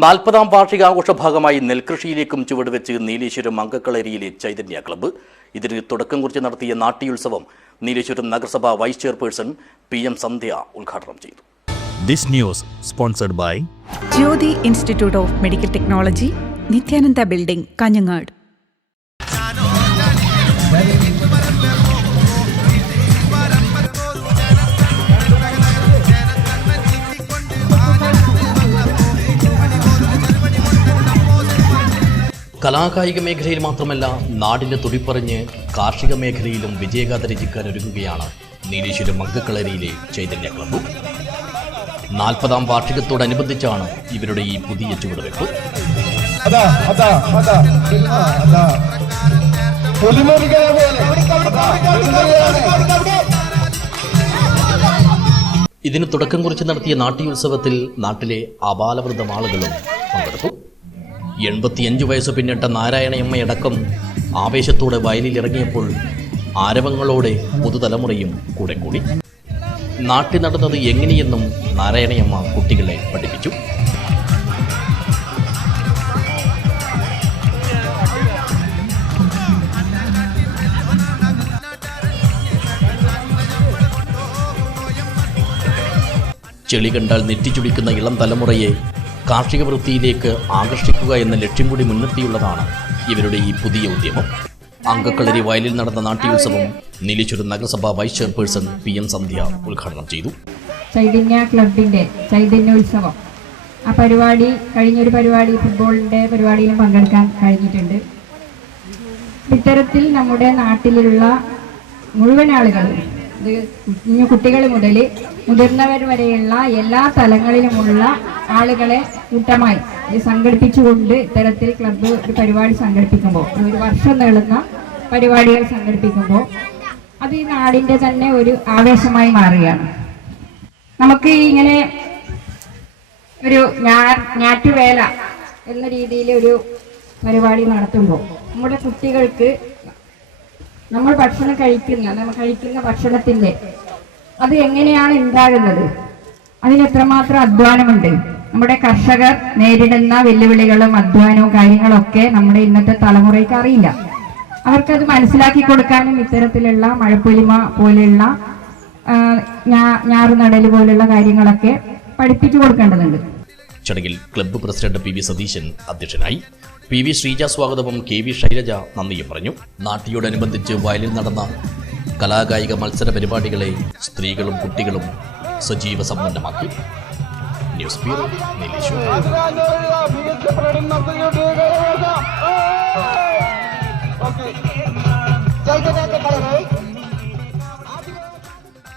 40ാം വാർഷികാഘോഷ ഭാഗമായി നെൽകൃഷിയിലേക്കും ചുവടുവെച്ച് നീലേശ്വരം അങ്കക്കളരിയിലെ ചൈതന്യ ക്ലബ്ബ്. ഇതിന് തുടക്കം കുറിച്ച് നടത്തിയ നാട്യോത്സവം നീലേശ്വരം നഗരസഭ വൈസ് ചെയർപേഴ്സൺ PM സന്ധ്യ ഉദ്ഘാടനം ചെയ്തു. This news sponsored by Jyoti Institute of Medical Technology, Nityananda Building, Kanyanad. കലാകായിക മേഖലയിൽ മാത്രമല്ല നാടിന്റെ തുടിപ്പറിഞ്ഞ് കാർഷിക മേഖലയിലും വിജയഗാഥ രചിക്കാൻ ഒരുങ്ങുകയാണ് നീലേശ്വരം അങ്കക്കളരിയിലെ ചൈതന്യ ക്ലബ്ബ്. 40ാം വാർഷികത്തോടനുബന്ധിച്ചാണ് ഇവരുടെ ഈ പുതിയ ചുവടുവെപ്പ്. ഇതിന് തുടക്കം കുറിച്ച് നടത്തിയ നാട്യോത്സവത്തിൽ നാട്ടിലെ ആബാലവൃദ്ധം ആളുകളും പങ്കെടുത്തു. 85 വയസ്സ് പിന്നിട്ട നാരായണയമ്മയടക്കം ആവേശത്തോടെ വയലിലിറങ്ങിയപ്പോൾ ആരവങ്ങളോടെ പുതുതലമുറയും കൂടെ കൂടി. നാട്ടിൽ നടന്നത് എങ്ങനെയെന്നും നാരായണയമ്മ കുട്ടികളെ പഠിപ്പിച്ചു. ചെളി കണ്ടാൽ നെറ്റിച്ചുടിക്കുന്ന ഇളം തലമുറയെ കാർഷിക വൃത്തിയിലേക്ക് ആകർഷിക്കുക എന്ന ലക്ഷ്യം കൂടി മുൻനിർത്തിയുള്ളതാണ് ഇവരുടെ ഈ പുതിയ ഉദ്യമം. അങ്കക്കളരി വയലിൽ നടന്ന നാട്യോത്സവം നീലേശ്വരം നഗരസഭ വൈസ് ചെയർപേഴ്സൺ PM സന്ധ്യ ഉദ്ഘാടനം ചെയ്തു. ചൈതന്യ ക്ലബിൻ്റെ ചൈതന്യോത്സവം, ആ പരിപാടി കഴിഞ്ഞൊരു പരിപാടി ഫുട്ബോളിൻ്റെ പരിപാടിയിലും പങ്കെടുക്കാൻ കഴിഞ്ഞിട്ടുണ്ട്. ഇത്തരത്തിൽ നമ്മുടെ നാട്ടിലുള്ള മുഴുവൻ ആളുകളും, കുഞ്ഞു കുട്ടികൾ മുതൽ മുതിർന്നവർ വരെയുള്ള എല്ലാ തലങ്ങളിലുമുള്ള ആളുകളെ കൂട്ടമായി സംഘടിപ്പിച്ചുകൊണ്ട് ഇത്തരത്തിൽ ക്ലബ്ബ് ഒരു പരിപാടി സംഘടിപ്പിക്കുമ്പോൾ, ഒരു വർഷം നീളുന്ന പരിപാടികൾ സംഘടിപ്പിക്കുമ്പോൾ അത് ഈ നാടിൻ്റെ തന്നെ ഒരു ആവേശമായി മാറുകയാണ്. നമുക്ക് ഇങ്ങനെ ഒരു ഞാറ്റുവേല എന്ന രീതിയിൽ ഒരു പരിപാടി നടത്തുമ്പോൾ നമ്മുടെ കുട്ടികൾക്ക് നമ്മൾ കഴിക്കുന്ന ഭക്ഷണത്തിൻ്റെ അത് എങ്ങനെയാണ് ഉണ്ടാകുന്നത്, അതിന് എത്രമാത്രം അധ്വാനമുണ്ട്, നമ്മുടെ കർഷകർ നേരിടുന്ന വെല്ലുവിളികളും അധ്വാനവും കാര്യങ്ങളൊക്കെ നമ്മുടെ ഇന്നത്തെ തലമുറയ്ക്ക് അറിയില്ല. അവർക്കത് മനസ്സിലാക്കി കൊടുക്കാനും ഇത്തരത്തിലുള്ള മഴപ്പൊലിമ പോലെയുള്ള ഞാറുനടൽ പോലുള്ള കാര്യങ്ങളൊക്കെ പഠിപ്പിച്ചു കൊടുക്കേണ്ടതുണ്ട്. ചടങ്ങിൽ ക്ലബ്ബ് പ്രസിഡന്റ് PV സതീശൻ അധ്യക്ഷനായി. PV ശ്രീജ സ്വാഗതവും KV ശൈലജ നന്ദിയും പറഞ്ഞു. നാട്ടിയോടനുബന്ധിച്ച് വയലിൽ നടന്ന കലാകായിക മത്സര പരിപാടികളെ സ്ത്രീകളും കുട്ടികളും സജീവ സമ്പന്നമാക്കി. News bureau, Nileshwaram.